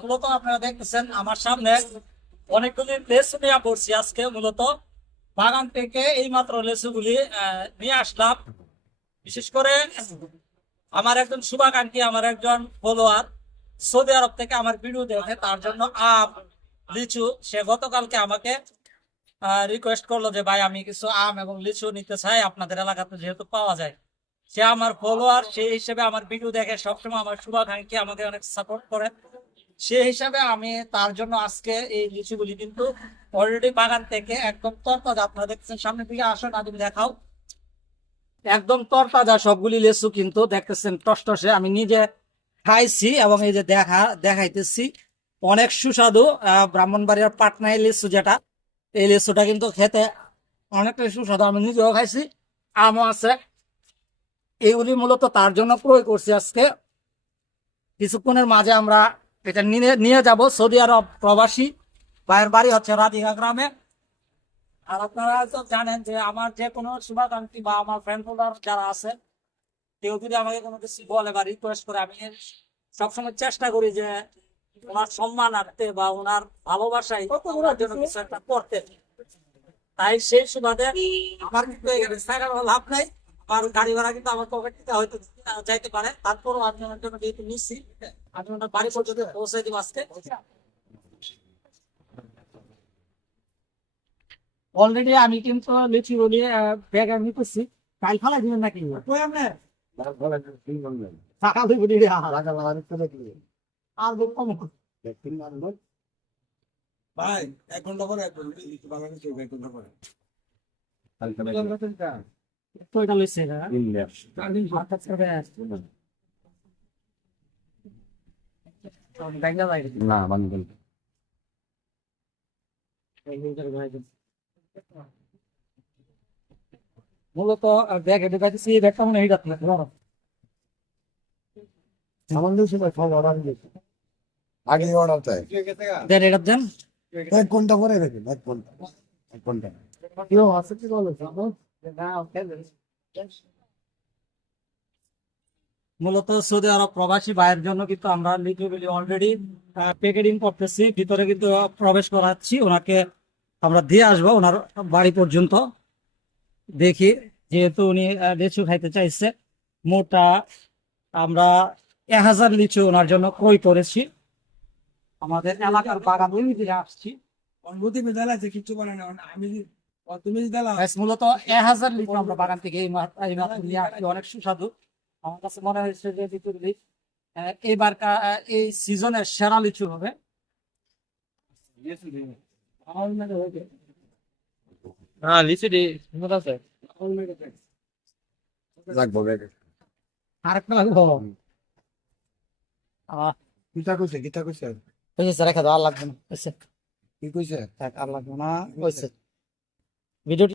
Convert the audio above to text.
মূলত আপনারা আমার সামনে অনেকগুলি পড়ছি আজকে। মূলত বাগান থেকে নিয়ে আসলাম। বিশেষ করে আমার একজন শুভাকাঙ্ক্ষী, আমার একজন ফলোয়ার সৌদি আরব থেকে আমার ভিডিও দেখে তার জন্য আম, লিচু, সে গতকালকে আমাকে রিকোয়েস্ট করল যে, ভাই, আমি কিছু আম এবং লিচু নিতে চাই। আপনাদের এলাকাতে যেহেতু পাওয়া যায়। সে আমার ফলোয়ার সেই হিসেবে আমার ভিডিও দেখে সবসময় আমার শুভাকাঙ্ক্ষী, আমাকে অনেক সাপোর্ট করে। সেই হিসাবে আমি তার জন্য আজকে এই লিচুগুলি কিন্তু অলরেডি বাগান থেকে একদম তরতাজা আপনারা দেখছেন সামনের দিকে আসুন আদিম দেখাও। একদম তরতাজা সবগুলি লেচু কিন্তু দেখতেছেন টসটসে, আমি নিজে খাইছি এবং এই যে দেখা, দেখাইতেছি। অনেক সুস্বাদু ব্রাহ্মণবাড়িয়ার পাটনায় লিচু যেটা, এই লিচুটা কিন্তু খেতে অনেকটাই সুস্বাদু, আমি নিজেও খাইছি, আমও আছে। এইগুলি মূলত তার জন্য ক্রয় করছি আজকে। কিছুক্ষণের মাঝে আমরা এটা নিয়ে নিয়ে যাব সৌদি আরব প্রবাসী। ভাইয়ের বাড়ি হচ্ছে রাধিকা গ্রামে। আর আপনারা তো জানেন যে আমার যে কোনো শুভাকাঙ্ক্ষী বা আমার ফ্রেন্ড ফোল্ডার যারা আছে কেউ যদি আমাকে কোনো কিছু বলে বা রিকোয়েস্ট করে আমি সবসময় চেষ্টা করি যে ওনার সম্মানার্থে বা ওনার ভালোবাসায় ওনার জন্য কিছু? একটা করতে। তাই সেই সুবাদে আমার কিন্তু এখানে লাভ নাই। আমার গাড়ি ভাড়া কিন্তু আমার পকেট থেকে হয়তো যাইতে পারে। তারপরও আমি ওনার জন্য যেহেতু নিচ্ছি আমি ওনার বাড়ি পর্যন্ত পৌঁছে দিব আজকে। অলরেডি আমি কিন্তু লিচি বলি ব্যাগ আমি করছি কাল ফেলাই দিবেন নাকি? কই আপনি? টাকা দিব দিদি আর কম ভাই এক ঘণ্টা পরে এক ঘণ্টা বাগানে চলবে এক ঘণ্টা পরে। তো এটা লইছে না আসছে মূলত ব্যাগে ঢুকাইতেছি এই ব্যাগটা মনে হয় এটা না আমাদের সময় ফল অর্ডার দিয়েছে আগে অর্ডার চাই দেন এটা দেন। এক ঘণ্টা পরে দেখুন এক ঘণ্টা এক ঘণ্টা। কেউ আছে কি বলো মূলত সৌদি আরব প্রবাসী ভাইয়ের জন্য কিন্তু আমরা লিচুগুলি অলরেডি প্যাকেটিং করতেছি ভিতরে কিন্তু প্রবেশ করাচ্ছি ওনাকে আমরা দিয়ে আসব ওনার বাড়ি পর্যন্ত। দেখি যেহেতু উনি লিচু খাইতে চাইছে মোটা আমরা এক হাজার লিচু ওনার জন্য ক্রয় করেছি। আমাদের এলাকার বাগান আসছি। অনুভূতি মেদাল আছে কিছু বলে না আমি মূলত এক হাজার লিটার আমরা বাগান থেকে এই নিয়ে আসছি। অনেক সুস্বাদু। আমার কাছে মনে হয়েছে যে এইবার কা- এই সিজনের সেরা লিচু হবে। হ্যাঁ লিচুটি সুন্দর আছে। লাগবো ব্যাগ আরেকটা লাগবো? আহ, কিতা কইছে কিতা কইছে। হয়েছে রেখে দাও আর লাগবে না। কি কইছে? থাক, আর লাগবে না। ভিডিওটি